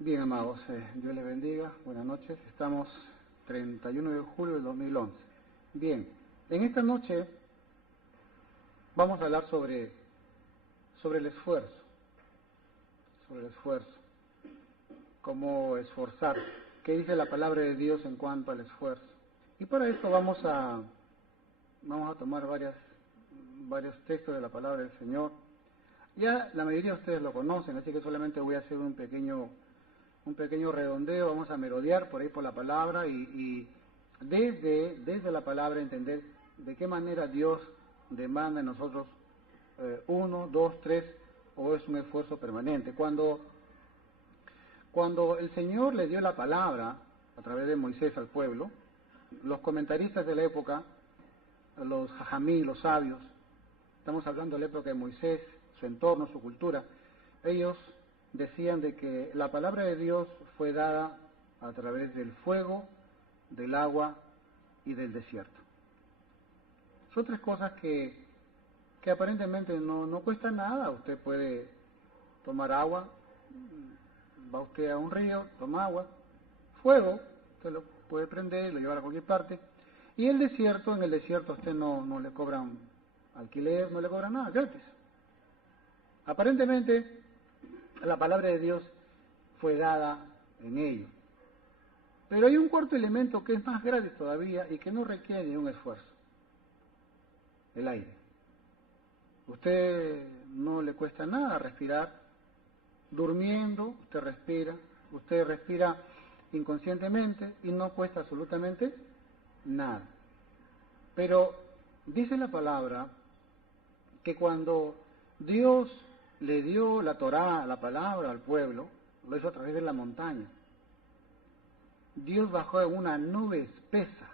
Bien, amados, Dios les bendiga, buenas noches. Estamos 31 de julio del 2011. Bien, en esta noche vamos a hablar sobre el esfuerzo, cómo esforzar, qué dice la palabra de Dios en cuanto al esfuerzo. Y para esto vamos a tomar varios textos de la palabra del Señor. Ya la mayoría de ustedes lo conocen, así que solamente voy a hacer un pequeño redondeo, vamos a merodear por ahí por la palabra y desde la palabra entender de qué manera Dios demanda en nosotros uno, dos, tres, o es un esfuerzo permanente. Cuando el Señor le dio la palabra a través de Moisés al pueblo, los comentaristas de la época, los jajamí, los sabios, estamos hablando de la época de Moisés, su entorno, su cultura, ellos decían de que la palabra de Dios fue dada a través del fuego, del agua y del desierto. Son tres cosas que aparentemente no cuestan nada. Usted puede tomar agua, va usted a un río, toma agua, fuego, usted lo puede prender, lo llevar a cualquier parte, y el desierto, en el desierto a usted no le cobran alquiler, no le cobran nada, gratis. Aparentemente, la palabra de Dios fue dada en ello. Pero hay un cuarto elemento que es más gratis todavía y que no requiere de un esfuerzo: el aire. Usted no le cuesta nada respirar, durmiendo, usted respira inconscientemente y no cuesta absolutamente nada. Pero dice la palabra que cuando Dios le dio la Torá, la palabra al pueblo, lo hizo a través de la montaña. Dios bajó en una nube espesa,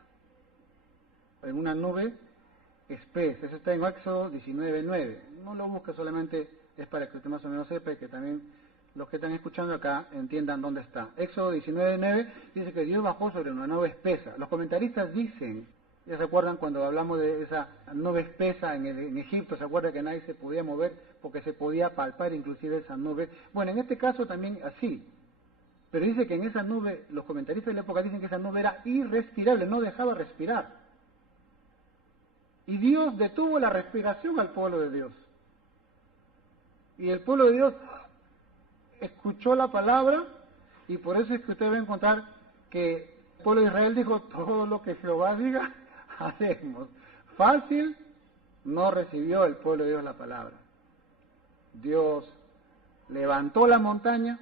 eso está en Éxodo 19:9. No lo busque, solamente es para que usted más o menos sepa y que también los que están escuchando acá entiendan dónde está. Éxodo 19:9 dice que Dios bajó sobre una nube espesa. Los comentaristas dicen, ya se acuerdan cuando hablamos de esa nube espesa en Egipto, se acuerda que nadie se podía mover porque se podía palpar inclusive esa nube. Bueno, en este caso también así. Pero dice que en esa nube, los comentaristas de la época dicen que esa nube era irrespirable, no dejaba respirar. Y Dios detuvo la respiración al pueblo de Dios. Y el pueblo de Dios escuchó la palabra, y por eso es que usted va a encontrar que el pueblo de Israel dijo: todo lo que Jehová diga, haremos. Fácil no recibió el pueblo de Dios la palabra. Dios levantó la montaña,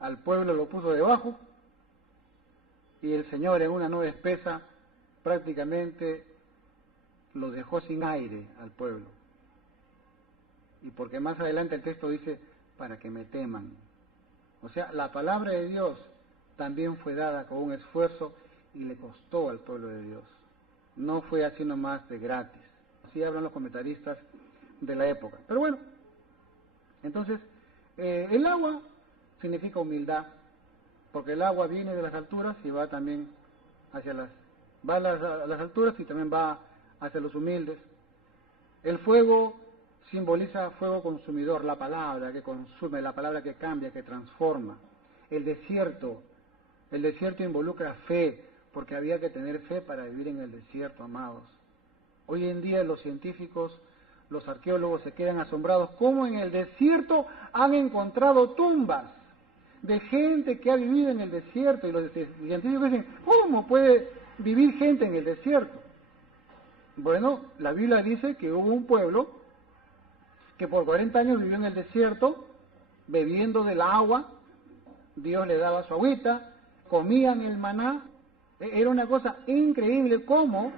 al pueblo lo puso debajo, y el Señor en una nube espesa prácticamente lo dejó sin aire al pueblo. Y porque más adelante el texto dice: para que me teman. O sea, la palabra de Dios también fue dada con un esfuerzo y le costó al pueblo de Dios. No fue así nomás de gratis. Así hablan los comentaristas de la época. Pero bueno, entonces, el agua significa humildad, porque el agua viene de las alturas y va también va a las alturas y también va hacia los humildes. El fuego simboliza fuego consumidor, la palabra que consume, la palabra que cambia, que transforma. El desierto involucra fe, porque había que tener fe para vivir en el desierto, amados. Hoy en día los científicos, los arqueólogos se quedan asombrados cómo en el desierto han encontrado tumbas de gente que ha vivido en el desierto, y los científicos dicen: ¿cómo puede vivir gente en el desierto? Bueno, la Biblia dice que hubo un pueblo que por 40 años vivió en el desierto, bebiendo del agua. Dios le daba su agüita, comían el maná. Era una cosa increíble cómo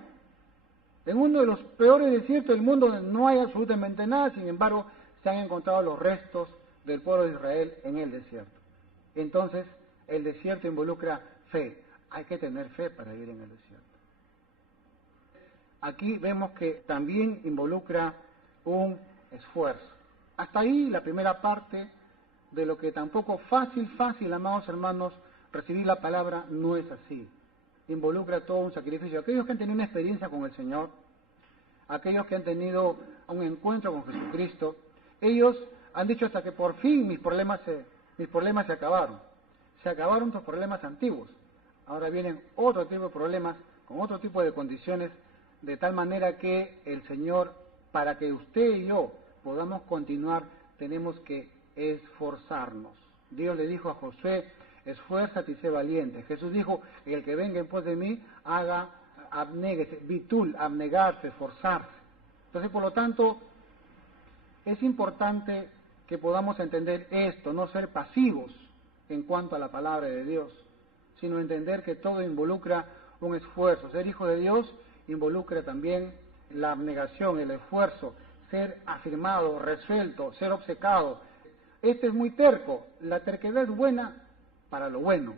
en uno de los peores desiertos del mundo, donde no hay absolutamente nada, sin embargo, se han encontrado los restos del pueblo de Israel en el desierto. Entonces, el desierto involucra fe. Hay que tener fe para vivir en el desierto. Aquí vemos que también involucra un esfuerzo. Hasta ahí la primera parte de lo que tampoco fácil, amados hermanos, recibir la palabra no es así. Involucra todo un sacrificio. Aquellos que han tenido una experiencia con el Señor, aquellos que han tenido un encuentro con Jesucristo, ellos han dicho: hasta que por fin mis problemas mis problemas se acabaron tus problemas antiguos, ahora vienen otro tipo de problemas, con otro tipo de condiciones, de tal manera que el Señor, para que usted y yo podamos continuar, tenemos que esforzarnos. Dios le dijo a Josué, esfuérzate y sé valiente. Jesús dijo, el que venga en pos de mí, abnéguese, bitul, abnegarse, esforzarse. Entonces, por lo tanto, es importante que podamos entender esto, no ser pasivos en cuanto a la palabra de Dios, sino entender que todo involucra un esfuerzo. Ser hijo de Dios involucra también la abnegación, el esfuerzo, ser afirmado, resuelto, ser obcecado. Este es muy terco. La terquedad es buena para lo bueno.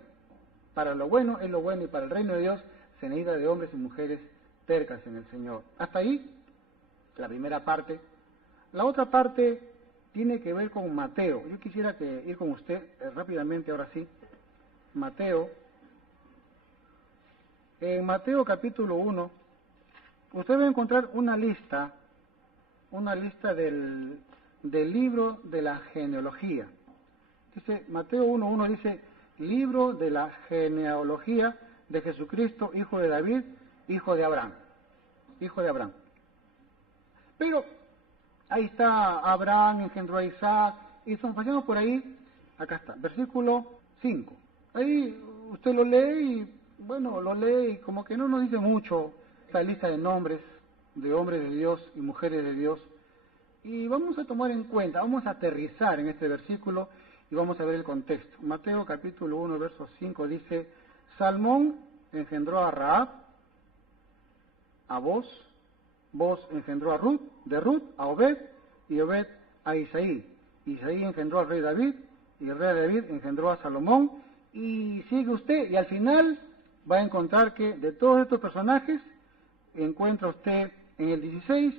Para lo bueno es lo bueno y para el reino de Dios se necesita de hombres y mujeres tercas en el Señor. Hasta ahí, la primera parte. La otra parte tiene que ver con Mateo. Yo quisiera ir con usted rápidamente, ahora sí. Mateo. En Mateo capítulo 1, usted va a encontrar una lista del libro de la genealogía. Dice, Mateo 1:1 dice, libro de la genealogía de Jesucristo, hijo de David, hijo de Abraham. Hijo de Abraham. Pero ahí está, Abraham engendró a Isaac, y son pasamos por ahí, acá está, versículo 5. Ahí usted lo lee y, bueno, lo lee y como que no nos dice mucho esta lista de nombres de hombres de Dios y mujeres de Dios. Y vamos a tomar en cuenta, vamos a aterrizar en este versículo y vamos a ver el contexto. Mateo capítulo 1, verso 5 dice, Salmón engendró a Rahab, a Boz engendró a Ruth, de Ruth a Obed, y Obed a Isaí. Isaí engendró al rey David, y el rey David engendró a Salomón, y sigue usted, y al final va a encontrar que de todos estos personajes, encuentra usted en el 16,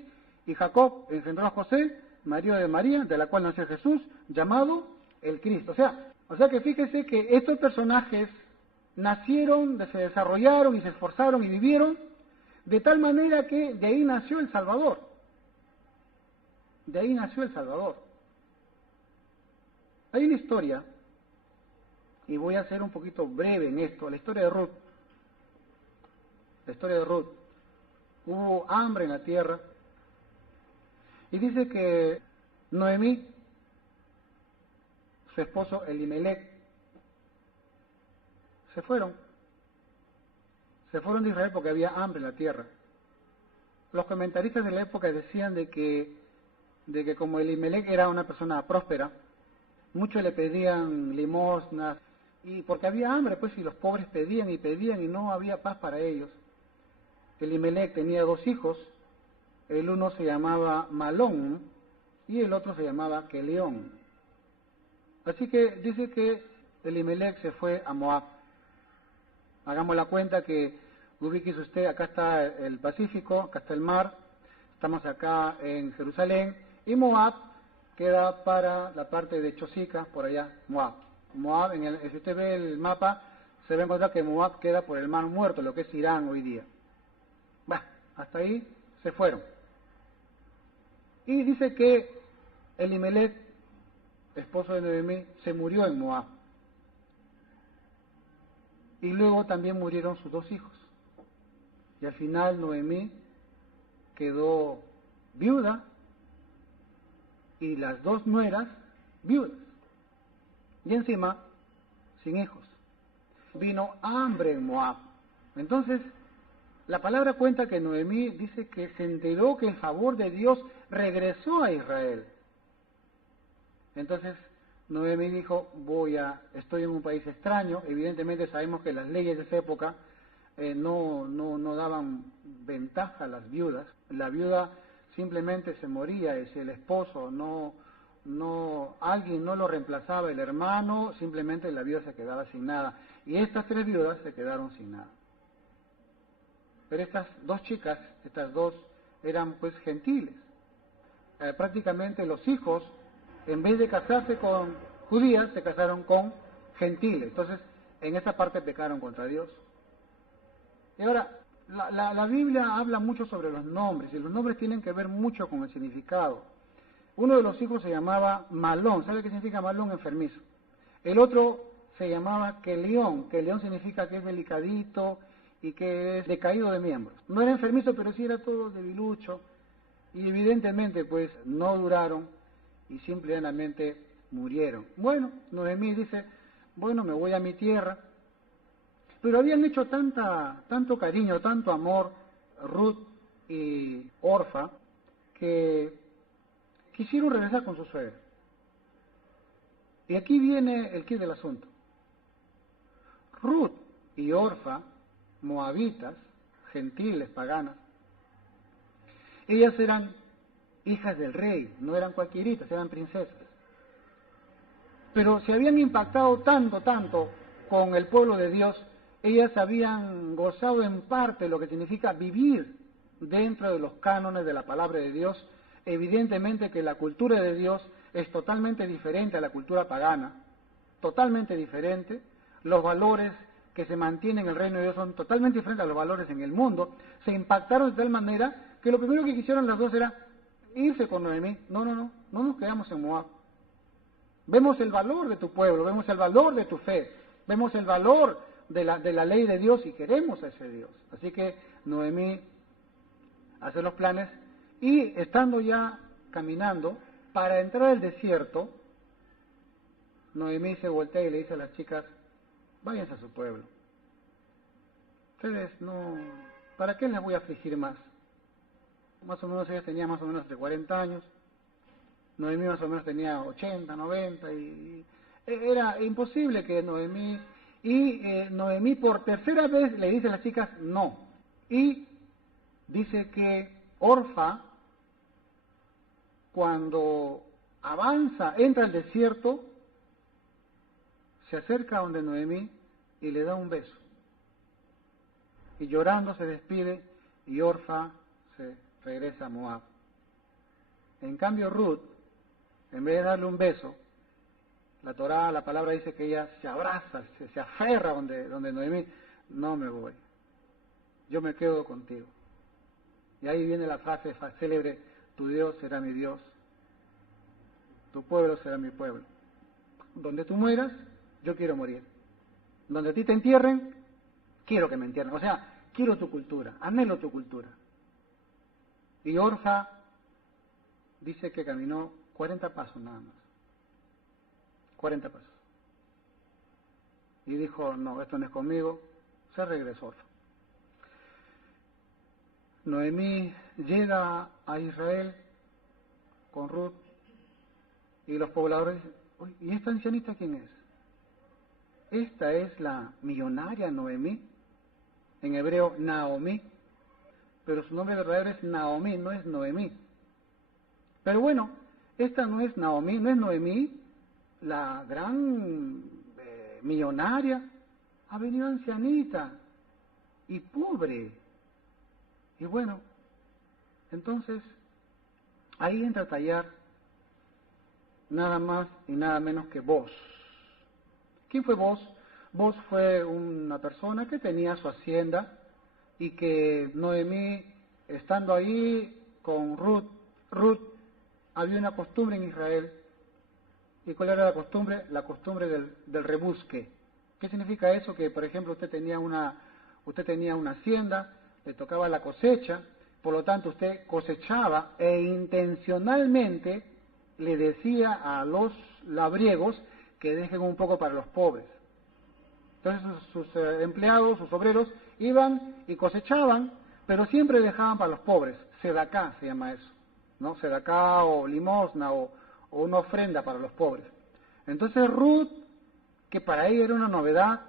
y Jacob engendró a José, marido de María, de la cual nació Jesús, llamado el Cristo. O sea que fíjese que estos personajes nacieron, se desarrollaron y se esforzaron y vivieron de tal manera que de ahí nació el Salvador. De ahí nació el Salvador. Hay una historia, y voy a ser un poquito breve en esto, la historia de Ruth. La historia de Ruth. Hubo hambre en la tierra, y dice que Noemí, su esposo Elimelec, se fueron de Israel porque había hambre en la tierra. Los comentaristas de la época decían de que como Elimelec era una persona próspera, muchos le pedían limosnas, y porque había hambre, pues, y los pobres pedían y no había paz para ellos. Elimelec tenía 2 hijos, el uno se llamaba Malón y el otro se llamaba Queleón. Así que dice que Elimelec se fue a Moab. Hagamos la cuenta que, ubíquese usted, acá está el Pacífico, acá está el mar, estamos acá en Jerusalén, y Moab queda para la parte de Chosica, por allá, Moab. Moab, si usted ve el mapa, se va a encontrar que Moab queda por el mar Muerto, lo que es Irán hoy día. Hasta ahí se fueron. Y dice que Elimelec, esposo de Noemí, se murió en Moab. Y luego también murieron sus 2 hijos. Y al final Noemí quedó viuda y las 2 nueras viudas. Y encima, sin hijos. Vino hambre en Moab. Entonces, la palabra cuenta que Noemí dice que se enteró que el favor de Dios regresó a Israel. Entonces, Noemí dijo, estoy en un país extraño, evidentemente sabemos que las leyes de esa época no daban ventaja a las viudas. La viuda simplemente se moría, y si el esposo alguien no lo reemplazaba, el hermano, simplemente la viuda se quedaba sin nada. Y estas 3 viudas se quedaron sin nada. Pero estas 2 chicas, estas 2 eran pues gentiles. Prácticamente los hijos, en vez de casarse con judías, se casaron con gentiles. Entonces, en esa parte pecaron contra Dios. Y ahora, la Biblia habla mucho sobre los nombres, y los nombres tienen que ver mucho con el significado. Uno de los hijos se llamaba Malón. ¿Sabe qué significa Malón? Enfermizo. El otro se llamaba Kelión, que León significa que es delicadito y que es decaído de miembros. No era enfermizo, pero sí era todo debilucho, y evidentemente pues no duraron y simplemente murieron. Bueno, Noemí dice, bueno, me voy a mi tierra, pero habían hecho tanto cariño, tanto amor, Ruth y Orfa, que quisieron regresar con su suegra. Y aquí viene el quid del asunto. Ruth y Orfa, moabitas, gentiles, paganas, ellas eran hijas del rey, no eran cualquieritas, eran princesas. Pero se habían impactado tanto con el pueblo de Dios, ellas habían gozado en parte lo que significa vivir dentro de los cánones de la palabra de Dios. Evidentemente que la cultura de Dios es totalmente diferente a la cultura pagana, totalmente diferente. Los valores que se mantienen en el reino de Dios son totalmente diferentes a los valores en el mundo. Se impactaron de tal manera que lo primero que quisieron las dos era irse con Noemí. No nos quedamos en Moab. Vemos el valor de tu pueblo, vemos el valor de tu fe, vemos el valor de la ley de Dios y queremos a ese Dios. Así que Noemí hace los planes y estando ya caminando para entrar al desierto, Noemí se voltea y le dice a las chicas, váyanse a su pueblo. Ustedes no, ¿para qué les voy a afligir más? Más o menos ellas tenían más o menos de 40 años. Noemí más o menos tenía 80, 90 y era imposible que Noemí... Y Noemí por tercera vez le dice a las chicas no. Y dice que Orfa, cuando avanza, entra al desierto, se acerca a donde Noemí y le da un beso. Y llorando se despide y Orfa se regresa a Moab. En cambio Ruth, en vez de darle un beso, la Torá, la palabra dice que ella se abraza, se aferra donde Noemí, no me voy, yo me quedo contigo. Y ahí viene la frase célebre, tu Dios será mi Dios, tu pueblo será mi pueblo. Donde tú mueras, yo quiero morir. Donde a ti te entierren, quiero que me entierren. O sea, quiero tu cultura, anhelo tu cultura. Y Orfa dice que caminó 40 pasos nada más. 40 pasos. Y dijo, no, esto no es conmigo, se regresó. Noemí llega a Israel con Ruth y los pobladores dicen, uy, ¿y esta ancianita quién es? Esta es la millonaria Noemí, en hebreo Naomí, pero su nombre verdadero es Naomí, no es Noemí. Pero bueno, esta no es Naomí, no es Noemí, la gran millonaria, ha venido ancianita y pobre. Y bueno, entonces ahí entra a tallar nada más y nada menos que Boz. ¿Quién fue Boz? Boz fue una persona que tenía su hacienda y que Noemí, estando ahí con Ruth, había una costumbre en Israel. ¿Y cuál era la costumbre? La costumbre del rebusque. ¿Qué significa eso? Que, por ejemplo, usted tenía una hacienda, le tocaba la cosecha, por lo tanto usted cosechaba e intencionalmente le decía a los labriegos que dejen un poco para los pobres. Entonces sus empleados, sus obreros, iban y cosechaban, pero siempre dejaban para los pobres. Sedacá se llama eso, ¿no? Sedacá o limosna o una ofrenda para los pobres. Entonces Ruth, que para ella era una novedad,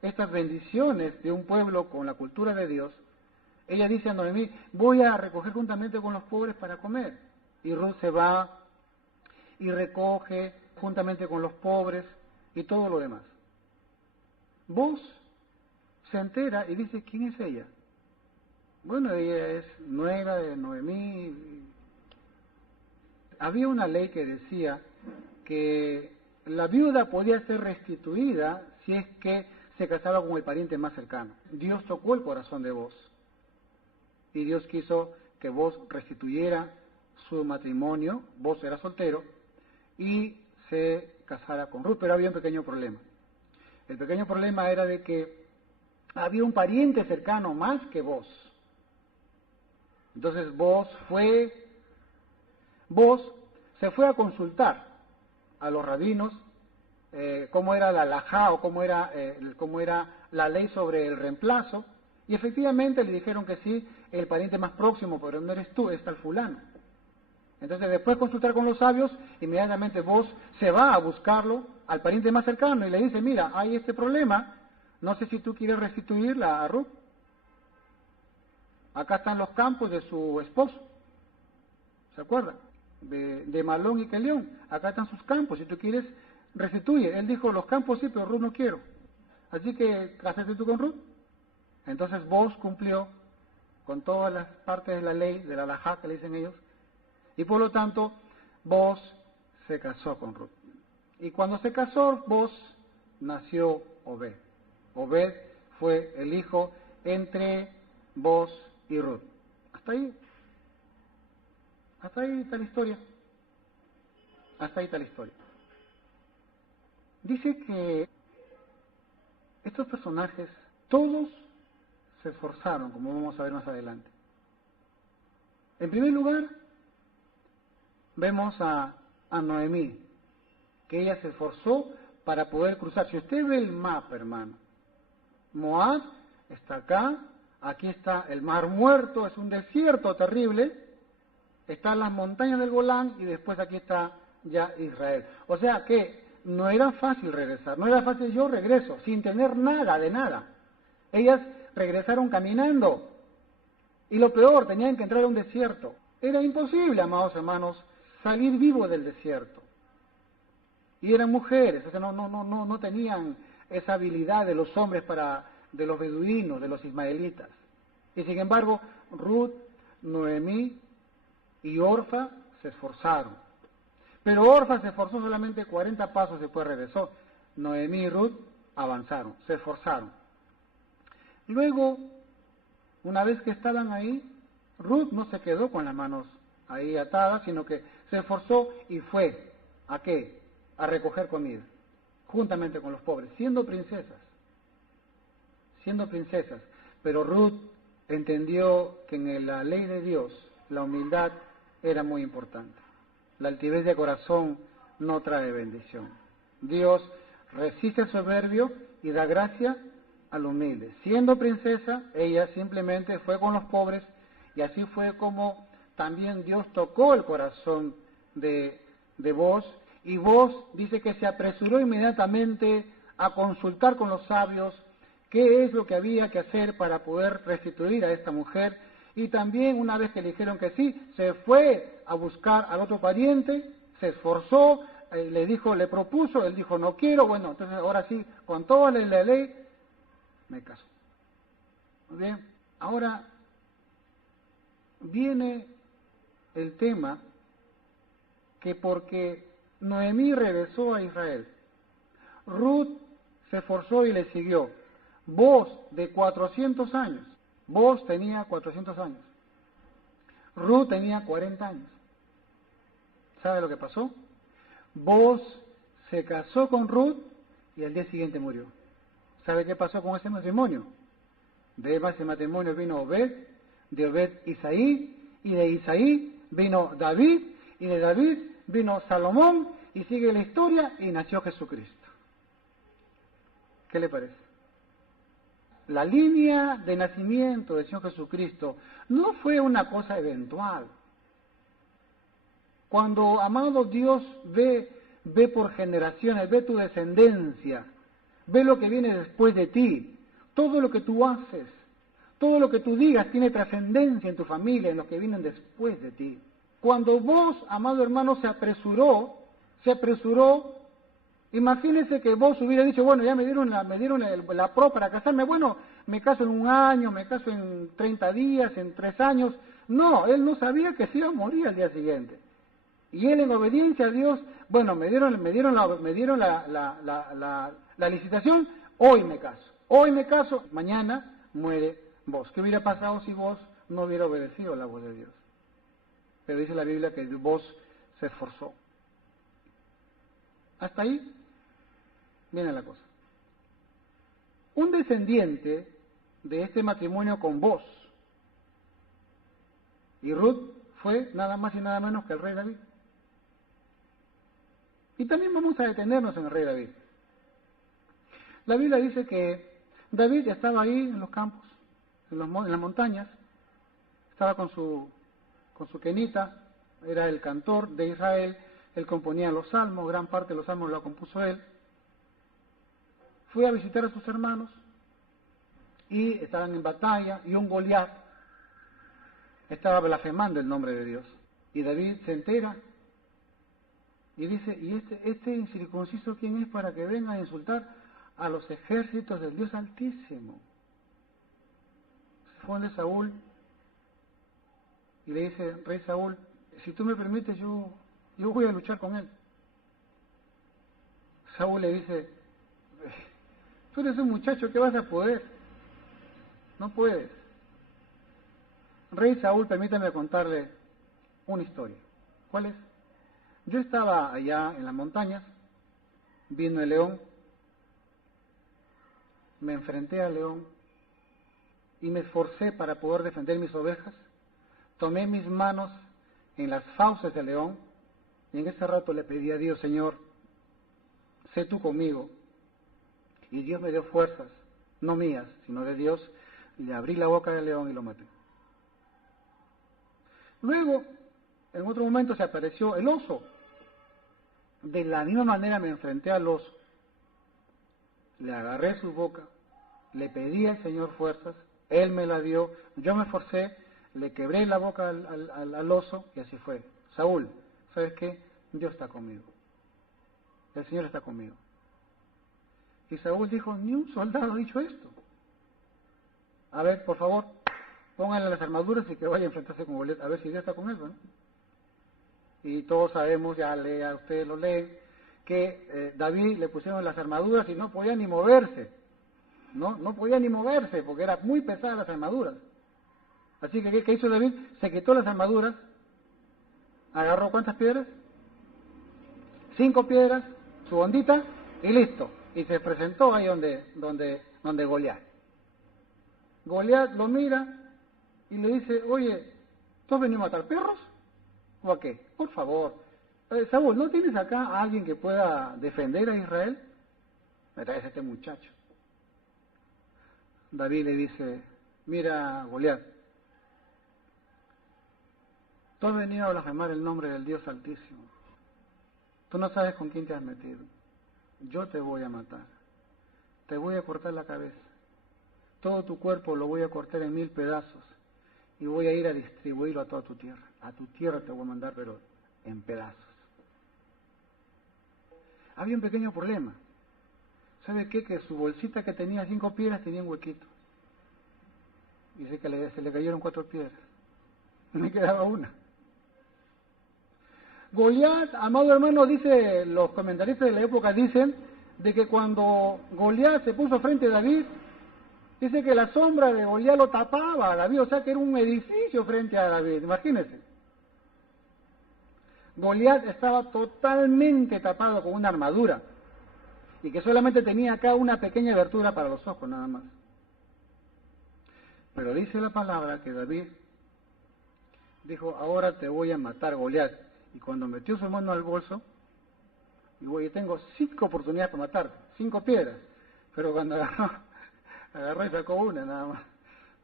estas bendiciones de un pueblo con la cultura de Dios, ella dice a Noemí, voy a recoger juntamente con los pobres para comer. Y Ruth se va y recoge juntamente con los pobres y todo lo demás. Boz se entera y dice, ¿quién es ella? Bueno, ella es nuera de Noemí. Había una ley que decía que la viuda podía ser restituida si es que se casaba con el pariente más cercano. Dios tocó el corazón de Boz y Dios quiso que Boz restituyera su matrimonio. Boz era soltero y se casara con Ruth, pero había un pequeño problema. El pequeño problema era de que había un pariente cercano más que Boaz. Entonces Boaz se fue a consultar a los rabinos cómo era la halajá o cómo era la ley sobre el reemplazo, y efectivamente le dijeron que sí, el pariente más próximo, pero no eres tú, es tal fulano. Entonces, después de consultar con los sabios, inmediatamente Boaz se va a buscarlo al pariente más cercano y le dice, mira, hay este problema, no sé si tú quieres restituirla a Ruth. Acá están los campos de su esposo, ¿se acuerda? De Malón y Kelión, acá están sus campos, si tú quieres, restituye. Él dijo, los campos sí, pero Ruth no quiero. Así que, cásate tú con Ruth. Entonces Boaz cumplió con todas las partes de la ley, de la halajá que le dicen ellos, y por lo tanto, Boaz se casó con Ruth. Y cuando se casó, Boaz nació Obed. Obed fue el hijo entre Boaz y Ruth. Hasta ahí está la historia. Hasta ahí está la historia. Dice que estos personajes, todos se esforzaron, como vamos a ver más adelante. En primer lugar, vemos a Noemí, que ella se esforzó para poder cruzar. Si usted ve el mapa, hermano, Moab está acá, aquí está el Mar Muerto, es un desierto terrible, están las montañas del Golán y después aquí está ya Israel. O sea que no era fácil regresar, no era fácil, yo regreso sin tener nada de nada. Ellas regresaron caminando y lo peor, tenían que entrar a un desierto. Era imposible, amados hermanos, salir vivo del desierto. Y eran mujeres, o sea, no tenían esa habilidad de los hombres de los beduinos, de los ismaelitas. Y sin embargo, Ruth, Noemí y Orfa se esforzaron. Pero Orfa se esforzó solamente 40 pasos y después regresó. Noemí y Ruth avanzaron, se esforzaron. Luego, una vez que estaban ahí, Ruth no se quedó con las manos ahí atadas, sino que se esforzó y fue, ¿a qué? A recoger comida, juntamente con los pobres, siendo princesas. Pero Ruth entendió que en la ley de Dios la humildad era muy importante. La altivez de corazón no trae bendición. Dios resiste al soberbio y da gracia al humilde. Siendo princesa, ella simplemente fue con los pobres y así fue como también Dios tocó el corazón de Boaz, y Boaz dice que se apresuró inmediatamente a consultar con los sabios qué es lo que había que hacer para poder restituir a esta mujer, y también una vez que le dijeron que sí, se fue a buscar al otro pariente, se esforzó, le propuso, él dijo no quiero, bueno, entonces ahora sí, con toda la ley, me caso. Muy bien, ahora viene el tema que porque Noemí regresó a Israel, Ruth se esforzó y le siguió. Boaz de 400 años, Boaz tenía 400 años, Ruth tenía 40 años. ¿Sabe lo que pasó? Boaz se casó con Ruth y al día siguiente murió. ¿Sabe qué pasó con ese matrimonio? De ese matrimonio vino Obed, de Obed Isaí, y de Isaí vino David, y de David vino Salomón, y sigue la historia, y nació Jesucristo. ¿Qué le parece? La línea de nacimiento del Señor Jesucristo no fue una cosa eventual. Cuando, amado Dios, ve por generaciones, ve tu descendencia, ve lo que viene después de ti, todo lo que tú haces, todo lo que tú digas tiene trascendencia en tu familia, en los que vienen después de ti. Cuando vos, amado hermano, se apresuró, imagínese que vos hubiera dicho, bueno, ya me dieron la pro para casarme, bueno, me caso en 1 año, me caso en 30 días, en 3 años. No, él no sabía que se iba a morir al día siguiente. Y él en obediencia a Dios, bueno, me dieron la licitación, hoy me caso, mañana muere vos. ¿Qué hubiera pasado si vos no hubiera obedecido la voz de Dios? Pero dice la Biblia que vos se esforzó. Hasta ahí viene la cosa. Un descendiente de este matrimonio con Booz y Ruth fue nada más y nada menos que el rey David. Y también vamos a detenernos en el rey David. La Biblia dice que David estaba ahí en los campos, en las montañas, estaba con su quenita, era el cantor de Israel, él componía los salmos, gran parte de los salmos lo compuso él. Fue a visitar a sus hermanos y estaban en batalla, y un Goliat estaba blasfemando el nombre de Dios. Y David se entera y dice, ¿y este incircunciso quién es para que venga a insultar a los ejércitos del Dios Altísimo? Se fue donde Saúl y le dice, rey Saúl, si tú me permites, yo voy a luchar con él. Saúl le dice, tú eres un muchacho, ¿qué vas a poder? No puedes. Rey Saúl, permítame contarle una historia. ¿Cuál es? Yo estaba allá en las montañas, vino el león, me enfrenté al león y me esforcé para poder defender mis ovejas. Tomé mis manos en las fauces del león y en ese rato le pedí a Dios, Señor, sé tú conmigo. Y Dios me dio fuerzas, no mías, sino de Dios. Le abrí la boca del león y lo maté. Luego, en otro momento se apareció el oso. De la misma manera me enfrenté al oso. Le agarré su boca, le pedí al Señor fuerzas, Él me la dio, yo me esforcé, le quebré la boca al oso y así fue. Saúl, ¿sabes qué? Dios está conmigo. El Señor está conmigo. Y Saúl dijo, ni un soldado ha dicho esto. A ver, por favor, pónganle las armaduras y que vaya a enfrentarse con Goliat, a ver si Dios está con él, ¿no? Y todos sabemos, ya ustedes lo leen, que David le pusieron las armaduras y no podía ni moverse. No podía ni moverse porque eran muy pesadas las armaduras. Así que, ¿qué hizo David? Se quitó las armaduras, agarró ¿cuántas piedras? 5 piedras, su ondita y listo. Y se presentó ahí donde Goliat. Goliat lo mira y le dice, oye, ¿tú has venido a matar perros? ¿O a qué? Por favor. Saúl, ¿no tienes acá a alguien que pueda defender a Israel? Me traes a este muchacho. David le dice, mira, Goliat, tú has venido a blasfemar el nombre del Dios Altísimo. Tú no sabes con quién te has metido. Yo te voy a matar. Te voy a cortar la cabeza. Todo tu cuerpo lo voy a cortar en 1000 pedazos y voy a ir a distribuirlo a toda tu tierra. A tu tierra te voy a mandar, pero en pedazos. Había un pequeño problema. ¿Sabe qué? Que su bolsita que tenía 5 piedras tenía un huequito. Y dice que se le cayeron 4 piedras. Me quedaba una. Goliat, amado hermano, dice, los comentaristas de la época dicen, de que cuando Goliat se puso frente a David, dice que la sombra de Goliat lo tapaba a David, o sea que era un edificio frente a David, imagínense. Goliat estaba totalmente tapado con una armadura, y que solamente tenía acá una pequeña abertura para los ojos, nada más. Pero dice la palabra que David dijo, ahora te voy a matar, Goliat. Y cuando metió su mano al bolso, digo, yo tengo 5 oportunidades para matarte, 5 piedras. Pero cuando agarró y sacó una nada más.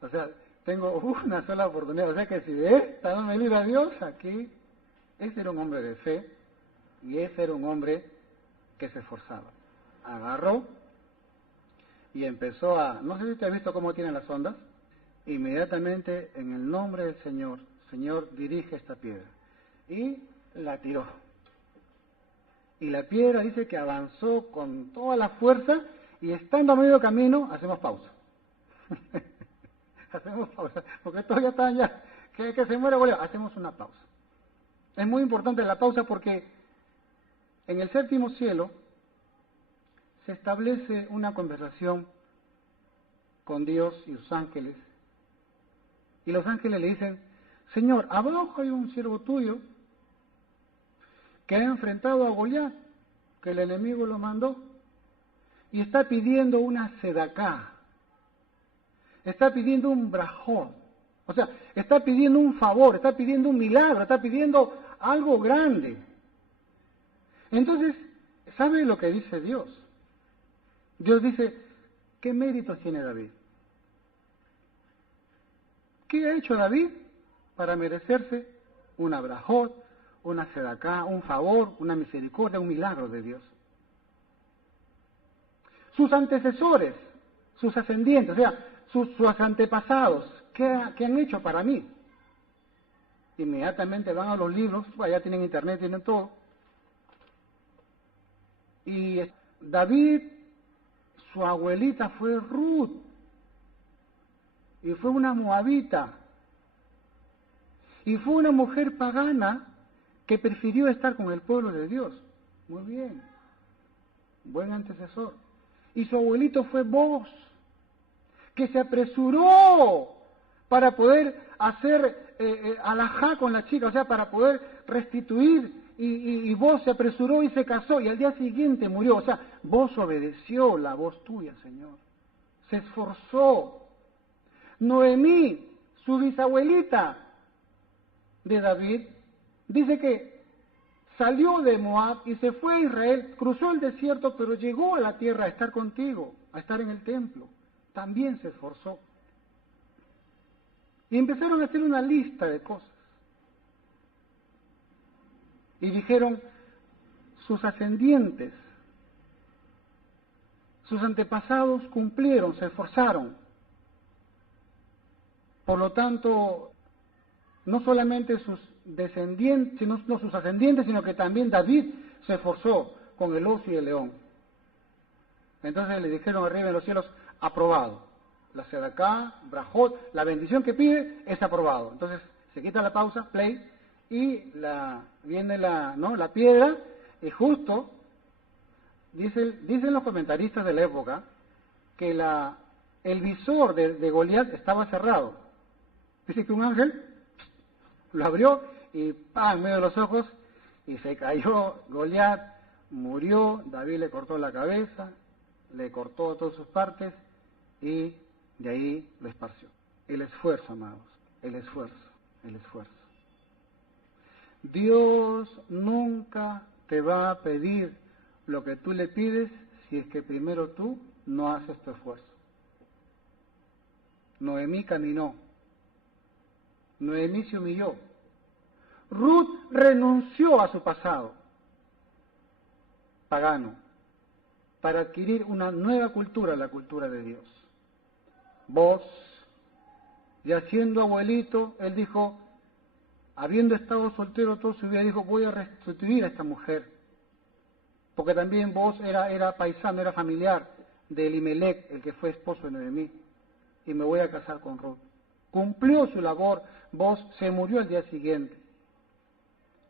O sea, tengo una sola oportunidad. O sea que si de esta no me libra Dios, aquí, ese era un hombre de fe y ese era un hombre que se esforzaba. Agarró y empezó no sé si te has visto cómo tienen las ondas, inmediatamente en el nombre del Señor, Señor, dirige esta piedra. Y la tiró. Y la piedra dice que avanzó con toda la fuerza y estando a medio camino, hacemos pausa. Hacemos pausa, porque todos ya están ya, que se muere Goliat, hacemos una pausa. Es muy importante la pausa porque en el séptimo cielo se establece una conversación con Dios y sus ángeles. Y los ángeles le dicen, Señor, abajo hay un siervo tuyo que ha enfrentado a Goliat, que el enemigo lo mandó. Y está pidiendo una sedaká. Está pidiendo un brajón. O sea, está pidiendo un favor, está pidiendo un milagro, está pidiendo algo grande. Entonces, ¿sabe lo que dice Dios? Dios dice, ¿qué méritos tiene David? ¿Qué ha hecho David para merecerse una brajot, una sedaká, un favor, una misericordia, un milagro de Dios? Sus antecesores, sus ascendientes, o sea, sus antepasados, ¿qué han hecho para mí? Inmediatamente van a los libros, allá tienen internet, tienen todo. Y David, su abuelita fue Ruth, y fue una moabita, y fue una mujer pagana que prefirió estar con el pueblo de Dios. Muy bien, buen antecesor. Y su abuelito fue Boz, que se apresuró para poder hacer alajá con la chica, o sea, para poder restituir, y Boz se apresuró y se casó, y al día siguiente murió. O sea, Boz obedeció la voz tuya, Señor, se esforzó. Noemí, su bisabuelita de David, dice que salió de Moab y se fue a Israel, cruzó el desierto, pero llegó a la tierra a estar contigo, a estar en el templo. También se esforzó. Y empezaron a hacer una lista de cosas. Y dijeron, sus ascendientes, sus antepasados cumplieron, se esforzaron. Por lo tanto, no solamente sus descendientes, no sus ascendientes, sino que también David se esforzó con el oso y el león. Entonces le dijeron arriba en los cielos, aprobado. La sedaká, brajot, la bendición que pide es aprobado. Entonces se quita la pausa, play, y viene la piedra, y justo, dicen los comentaristas de la época, que el visor de Goliat estaba cerrado. Dice que un ángel lo abrió y ¡pam! En medio de los ojos, y se cayó Goliat, murió, David le cortó la cabeza, le cortó todas sus partes y de ahí lo esparció. El esfuerzo, amados, el esfuerzo. Dios nunca te va a pedir lo que tú le pides si es que primero tú no haces tu esfuerzo. Noemí caminó. Noemí se humilló. Ruth renunció a su pasado pagano para adquirir una nueva cultura, la cultura de Dios. Vos, ya siendo abuelito, él dijo, habiendo estado soltero toda su vida, dijo, voy a restituir a esta mujer. Porque también vos era paisano, era familiar de Elimelech, el que fue esposo de Noemí, y me voy a casar con Ruth. Cumplió su labor, vos se murió al día siguiente.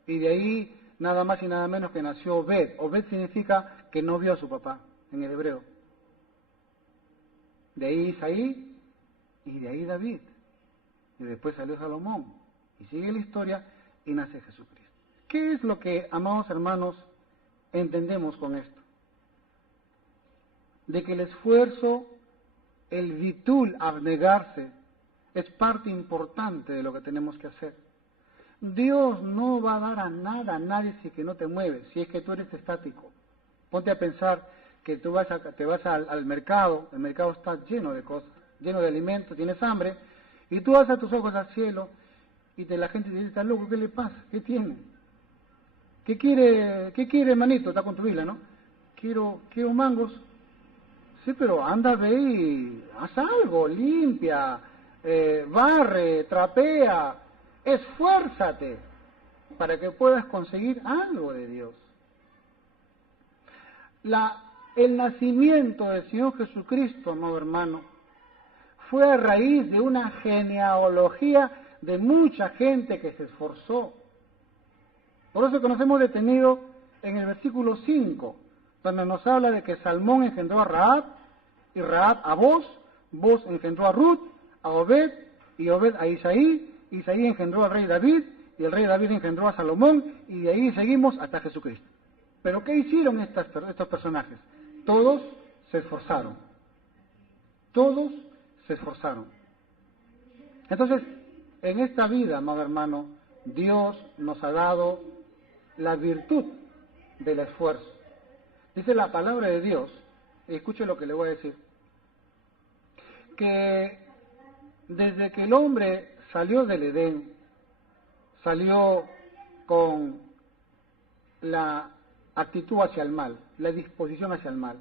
Y de ahí nada más y nada menos que nació Obed. Obed significa que no vio a su papá en el hebreo. De ahí Isaí y de ahí David. Y después salió Salomón. Y sigue la historia y nace Jesucristo. ¿Qué es lo que, amados hermanos, entendemos con esto? De que el esfuerzo, el vitul, abnegarse, es parte importante de lo que tenemos que hacer. Dios no va a dar a nada a nadie si que no te mueves, si es que tú eres estático. Ponte a pensar que te vas al mercado, el mercado está lleno de cosas, lleno de alimentos, tienes hambre, y tú alzas tus ojos al cielo y la gente te dice, ¿estás loco? ¿Qué le pasa? ¿Qué tiene? ¿Qué quiere, hermanito? Está con tu vila, ¿no? Quiero mangos. Sí, pero anda, ve y haz algo, limpia, barre, trapea, esfuérzate para que puedas conseguir algo de Dios. El nacimiento del Señor Jesucristo, amado hermano, fue a raíz de una genealogía de mucha gente que se esforzó. Por eso que nos hemos detenido en el versículo 5, donde nos habla de que Salmón engendró a Rahab, y Rahab a Boz engendró a Ruth, a Obed, y Obed a Isaí engendró al rey David, y el rey David engendró a Salomón, y de ahí seguimos hasta Jesucristo. Pero ¿qué hicieron estos personajes? Todos se esforzaron. Todos se esforzaron. Entonces, en esta vida, amado hermano, Dios nos ha dado la virtud del esfuerzo. Dice la palabra de Dios, y escuche lo que le voy a decir, que desde que el hombre salió del Edén, salió con la actitud hacia el mal, la disposición hacia el mal.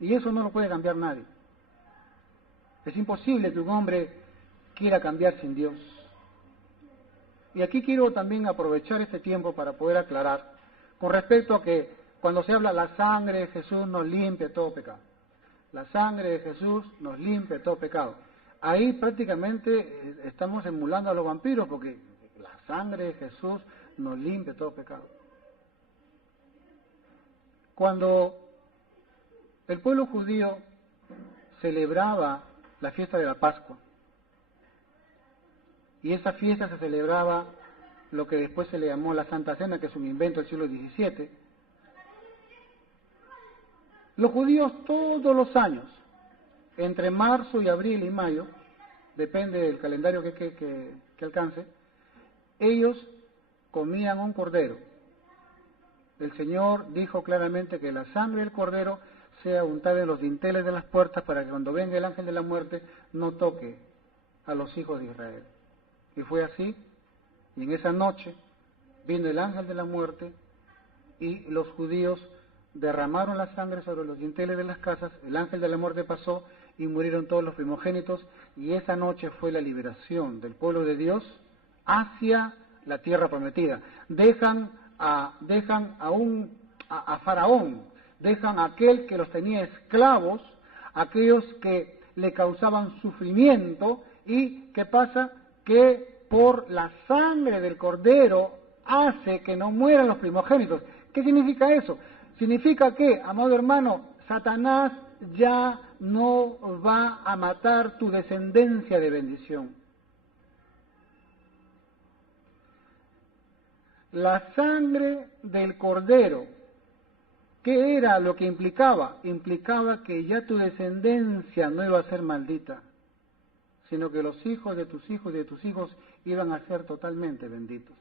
Y eso no lo puede cambiar nadie. Es imposible que un hombre quiera cambiar sin Dios. Y aquí quiero también aprovechar este tiempo para poder aclarar con respecto a que cuando se habla la sangre de Jesús nos limpia todo pecado. La sangre de Jesús nos limpia todo pecado. Ahí prácticamente estamos emulando a los vampiros porque la sangre de Jesús nos limpia todo pecado. Cuando el pueblo judío celebraba la fiesta de la Pascua, y esa fiesta se celebraba lo que después se le llamó la Santa Cena, que es un invento del siglo XVII, los judíos todos los años, entre marzo y abril y mayo, depende del calendario que alcance, ellos comían un cordero. El Señor dijo claramente que la sangre del cordero sea untada en los dinteles de las puertas para que cuando venga el ángel de la muerte no toque a los hijos de Israel. Y fue así, y en esa noche vino el ángel de la muerte y los judíos derramaron la sangre sobre los dinteles de las casas, el ángel de la muerte pasó y murieron todos los primogénitos, y esa noche fue la liberación del pueblo de Dios hacia la tierra prometida. Dejan a Faraón, dejan a aquel que los tenía esclavos, aquellos que le causaban sufrimiento, y ¿qué pasa? Que por la sangre del cordero hace que no mueran los primogénitos. ¿Qué significa eso? Significa que, amado hermano, Satanás ya no va a matar tu descendencia de bendición. La sangre del cordero, ¿qué era lo que implicaba? Implicaba que ya tu descendencia no iba a ser maldita, sino que los hijos de tus hijos y de tus hijos iban a ser totalmente benditos.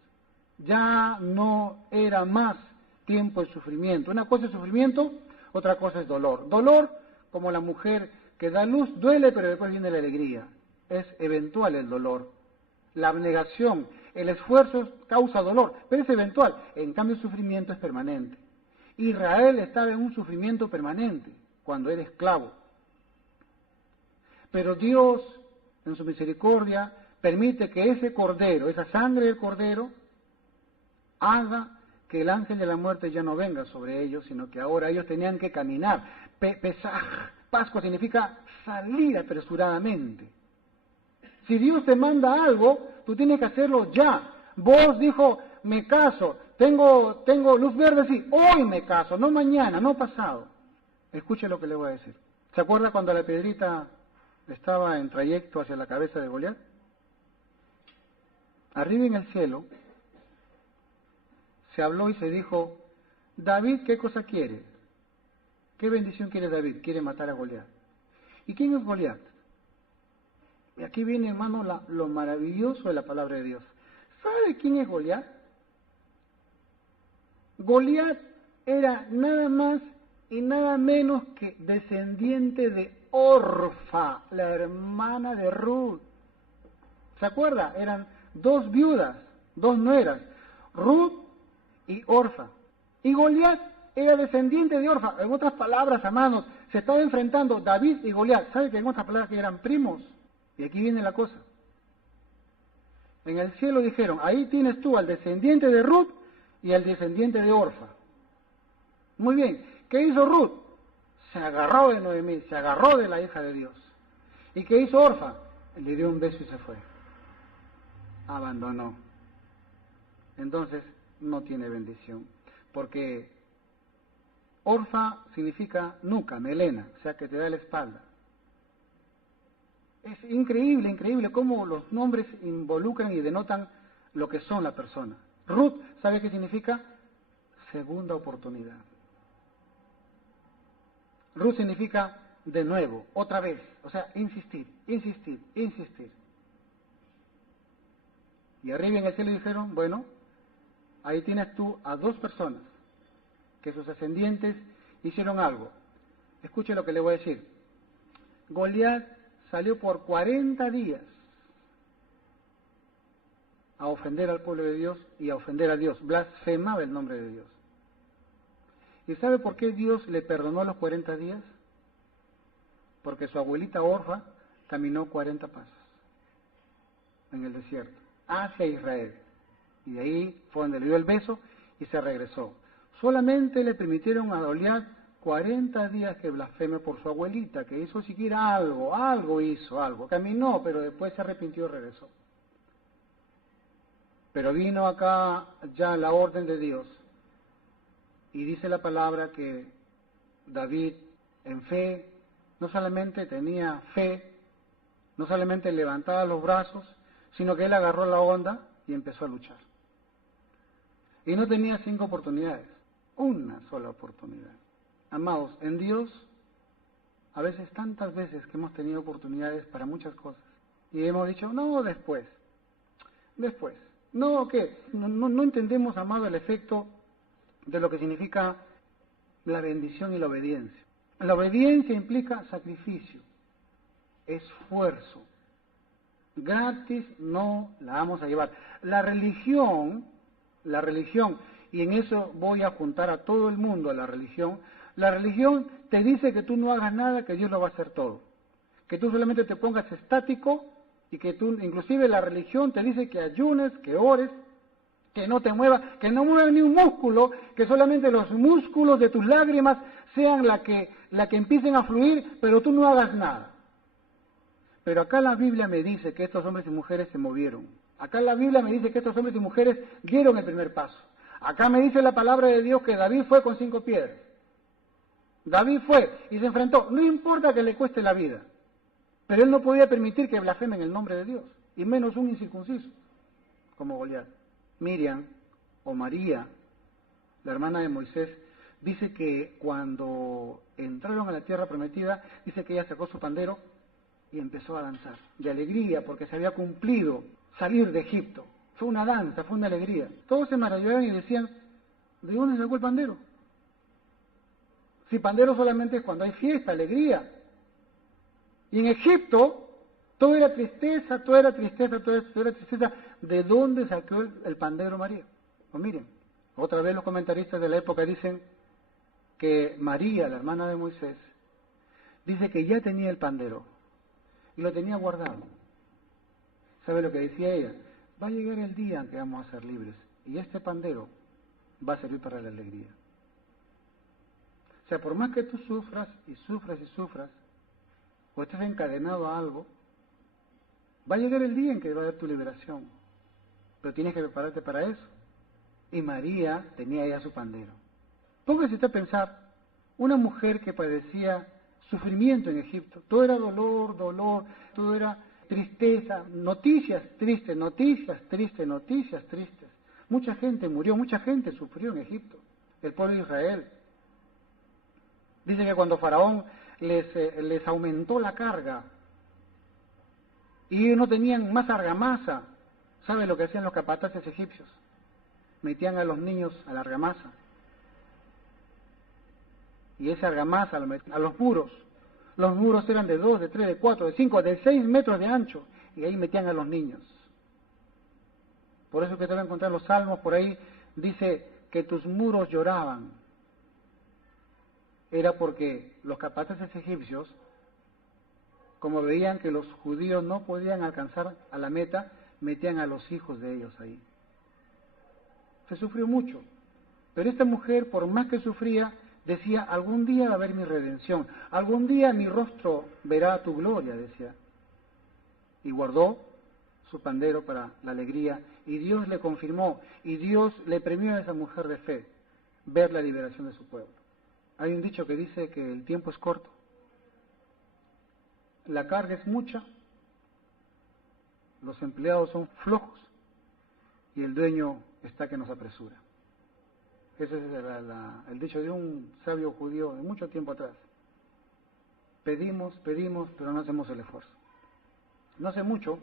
Ya no era más tiempo de sufrimiento. Una cosa es sufrimiento, otra cosa es dolor. Dolor, como la mujer que da luz, duele, pero después viene la alegría. Es eventual el dolor. La abnegación, el esfuerzo causa dolor, pero es eventual. En cambio, el sufrimiento es permanente. Israel estaba en un sufrimiento permanente cuando era esclavo. Pero Dios, en su misericordia, permite que ese cordero, esa sangre del cordero, haga que el ángel de la muerte ya no venga sobre ellos, sino que ahora ellos tenían que caminar. Pesaj, Pascua significa salir apresuradamente. Si Dios te manda algo, tú tienes que hacerlo ya. Vos dijo, me caso, tengo luz verde, sí, hoy me caso, no mañana, no pasado. Escuche lo que le voy a decir. ¿Se acuerda cuando la piedrita estaba en trayecto hacia la cabeza de Goliat? Arriba en el cielo se habló y se dijo, David, ¿qué cosa quiere? ¿Qué bendición quiere David? Quiere matar a Goliat. ¿Y quién es Goliat? Y aquí viene, hermano, lo maravilloso de la palabra de Dios. ¿Sabe quién es Goliat? Goliat era nada más y nada menos que descendiente de Orfa, la hermana de Ruth. ¿Se acuerda? Eran dos viudas, dos nueras, Ruth y Orfa. Y Goliat era descendiente de Orfa. En otras palabras, hermanos, se estaba enfrentando David y Goliat. ¿Sabe que en otras palabras que eran primos? Y aquí viene la cosa. En el cielo dijeron, ahí tienes tú al descendiente de Ruth y al descendiente de Orfa. Muy bien, ¿qué hizo Ruth? Se agarró de Noemí, se agarró de la hija de Dios. ¿Y qué hizo Orfa? Le dio un beso y se fue. Abandonó. Entonces no tiene bendición, porque Orfa significa nuca, melena, o sea que te da la espalda. Es increíble, increíble cómo los nombres involucran y denotan lo que son la persona. Ruth, ¿sabe qué significa? segunda oportunidad. Ruth significa de nuevo, otra vez, o sea, insistir, insistir, insistir. Y arriba en el cielo dijeron, bueno, ahí tienes tú a 2 personas que sus ascendientes hicieron algo. Escuche lo que le voy a decir. Goliat salió por 40 días a ofender al pueblo de Dios y a ofender a Dios. Blasfemaba el nombre de Dios. ¿Y sabe por qué Dios le perdonó los 40 días? Porque su abuelita Orfa caminó 40 pasos en el desierto, hacia Israel. Y de ahí fue donde le dio el beso y se regresó. Solamente le permitieron a Goliat 40 días que blasfeme por su abuelita, que hizo siquiera algo hizo, caminó, pero después se arrepintió y regresó. Pero vino acá ya la orden de Dios, y dice la palabra que David en fe, no solamente tenía fe, no solamente levantaba los brazos, sino que él agarró la onda y empezó a luchar. Y no tenía 5 oportunidades, una sola oportunidad. Amados, en Dios, a veces, tantas veces que hemos tenido oportunidades para muchas cosas, y hemos dicho, no, después, no, ¿qué? No entendemos, amado, el efecto de lo que significa la bendición y la obediencia. La obediencia implica sacrificio, esfuerzo. Gratis no la vamos a llevar. La religión, y en eso voy a juntar a todo el mundo a la religión te dice que tú no hagas nada, que Dios lo va a hacer todo. Que tú solamente te pongas estático y que tú, inclusive la religión te dice que ayunes, que ores, que no te muevas, que no muevas ni un músculo, que solamente los músculos de tus lágrimas sean la que empiecen a fluir, pero tú no hagas nada. Pero acá la Biblia me dice que estos hombres y mujeres se movieron. Acá la Biblia me dice que estos hombres y mujeres dieron el primer paso. Acá me dice la palabra de Dios que David fue con 5 piedras. David fue y se enfrentó. No importa que le cueste la vida, pero él no podía permitir que blasfemen el nombre de Dios, y menos un incircunciso, como Goliat. Miriam, o María, la hermana de Moisés, dice que cuando entraron a la tierra prometida, dice que ella sacó su pandero y empezó a danzar, de alegría, porque se había cumplido salir de Egipto. Fue una danza, fue una alegría. Todos se maravillaban y decían, ¿de dónde sacó el pandero? Si pandero solamente es cuando hay fiesta, alegría. Y en Egipto, todo era tristeza, todo era tristeza, todo era tristeza. ¿De dónde sacó el pandero María? Pues miren, otra vez los comentaristas de la época dicen que María, la hermana de Moisés, dice que ya tenía el pandero y lo tenía guardado. ¿Sabe lo que decía ella? Va a llegar el día en que vamos a ser libres y este pandero va a servir para la alegría. O sea, por más que tú sufras y sufras y sufras, o estés encadenado a algo, va a llegar el día en que va a haber tu liberación. Pero tienes que prepararte para eso. Y María tenía ya su pandero. Póngase usted a pensar, una mujer que padecía sufrimiento en Egipto, todo era dolor, todo era tristeza, noticias tristes, noticias tristes, noticias tristes. Mucha gente murió, mucha gente sufrió en Egipto, el pueblo de Israel. Dice que cuando Faraón les aumentó la carga y ellos no tenían más argamasa, ¿sabe lo que hacían los capataces egipcios? Metían a los niños a la argamasa. Y esa argamasa lo metían a los muros. Los muros eran de 2, de 3, de 4, de 5, de 6 metros de ancho. Y ahí metían a los niños. Por eso que te voy a encontrar los salmos, por ahí dice que tus muros lloraban. Era porque los capataces egipcios, como veían que los judíos no podían alcanzar a la meta, metían a los hijos de ellos ahí. Se sufrió mucho. Pero esta mujer, por más que sufría, decía, algún día va a haber mi redención, algún día mi rostro verá tu gloria, decía. Y guardó su pandero para la alegría, y Dios le confirmó, y Dios le premió a esa mujer de fe, ver la liberación de su pueblo. Hay un dicho que dice que el tiempo es corto, la carga es mucha, los empleados son flojos, y el dueño está que nos apresura. Ese es el dicho de un sabio judío de mucho tiempo atrás. Pedimos, pero no hacemos el esfuerzo. No hace mucho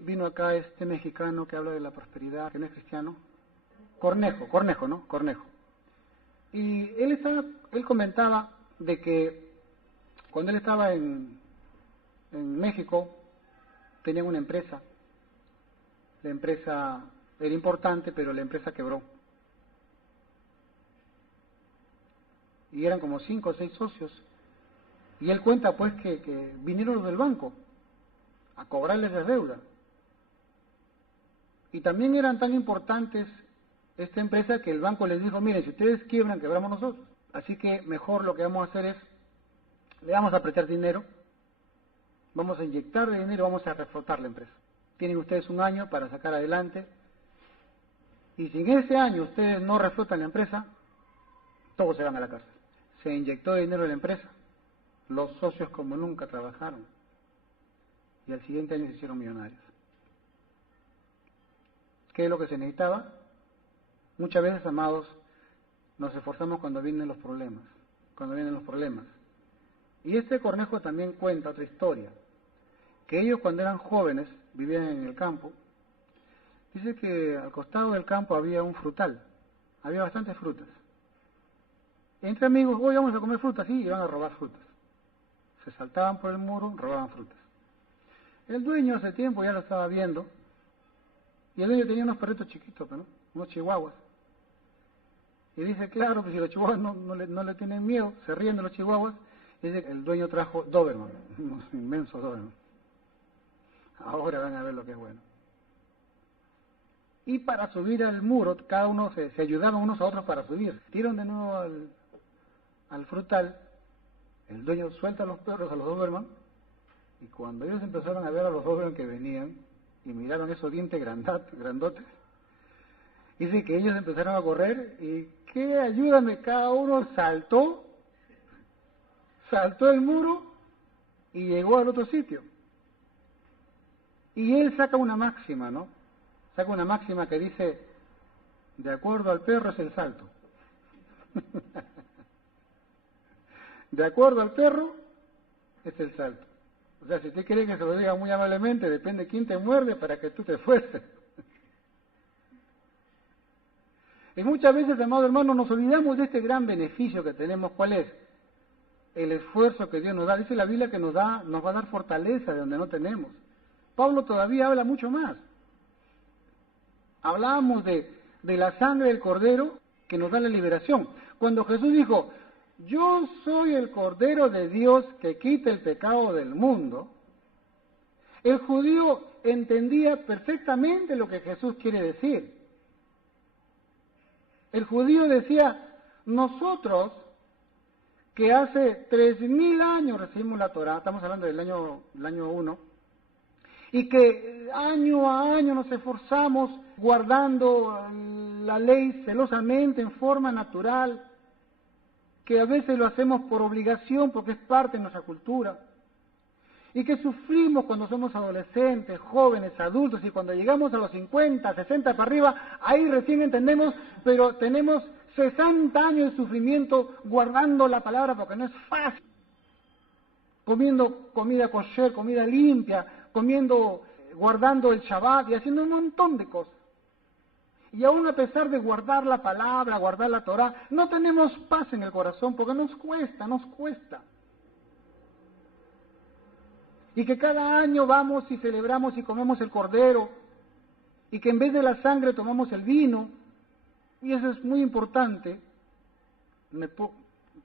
vino acá este mexicano que habla de la prosperidad, que no es cristiano. Cornejo, ¿no? Cornejo. Y él comentaba de que cuando él estaba en México, tenían una empresa. La empresa era importante, pero la empresa quebró. Y eran como 5 o 6 socios. Y él cuenta pues que vinieron los del banco a cobrarles la deuda. Y también eran tan importantes esta empresa que el banco les dijo, miren, si ustedes quiebran, quebramos nosotros. Así que mejor lo que vamos a hacer es, le vamos a prestar dinero, vamos a inyectarle dinero, vamos a reflotar la empresa. Tienen ustedes un año para sacar adelante, y si en ese año ustedes no reflotan la empresa, todos se van a la cárcel. Se inyectó dinero en la empresa, los socios como nunca trabajaron, y al siguiente año se hicieron millonarios. ¿Qué es lo que se necesitaba? Muchas veces, amados, nos esforzamos cuando vienen los problemas, Y este Cornejo también cuenta otra historia, que ellos cuando eran jóvenes, vivían en el campo, dice que al costado del campo había un frutal, había bastantes frutas. Entre amigos, hoy vamos a comer frutas, sí, iban a robar frutas. Se saltaban por el muro, robaban frutas. El dueño hace tiempo ya lo estaba viendo, y el dueño tenía unos perritos chiquitos, ¿no? Unos chihuahuas. Y dice, claro, que si los chihuahuas no le tienen miedo, se ríen de los chihuahuas, y dice que el dueño trajo Doberman, unos inmensos Doberman. Ahora van a ver lo que es bueno. Y para subir al muro, cada uno se ayudaban unos a otros para subir. Tiran de nuevo al frutal, el dueño suelta a los perros, a los Doberman, y cuando ellos empezaron a ver a los Doberman que venían, y miraron esos dientes grandotes, dice que ellos empezaron a correr, y ¿qué? Ayúdame, cada uno saltó el muro, y llegó al otro sitio. Y él saca una máxima, ¿no? Saca una máxima que dice, de acuerdo al perro es el salto. De acuerdo al perro es el salto. O sea, si usted quiere que se lo diga muy amablemente, depende de quién te muerde para que tú te esfuerces. Y muchas veces, amado hermano, nos olvidamos de este gran beneficio que tenemos. ¿Cuál es? El esfuerzo que Dios nos da. Dice la Biblia que nos va a dar fortaleza de donde no tenemos. Pablo todavía habla mucho más. Hablábamos de la sangre del Cordero que nos da la liberación. Cuando Jesús dijo, yo soy el Cordero de Dios que quita el pecado del mundo, el judío entendía perfectamente lo que Jesús quiere decir. El judío decía, nosotros que hace 3000 años recibimos la Torá, estamos hablando del año 1, y que año a año nos esforzamos guardando la ley celosamente en forma natural, que a veces lo hacemos por obligación porque es parte de nuestra cultura, y que sufrimos cuando somos adolescentes, jóvenes, adultos, y cuando llegamos a los 50, 60 para arriba, ahí recién entendemos, pero tenemos 60 años de sufrimiento guardando la palabra porque no es fácil. Comiendo comida kosher, comida limpia, guardando el Shabbat y haciendo un montón de cosas. Y aún a pesar de guardar la palabra, guardar la Torah, no tenemos paz en el corazón porque nos cuesta. Y que cada año vamos y celebramos y comemos el cordero, y que en vez de la sangre tomamos el vino, y eso es muy importante.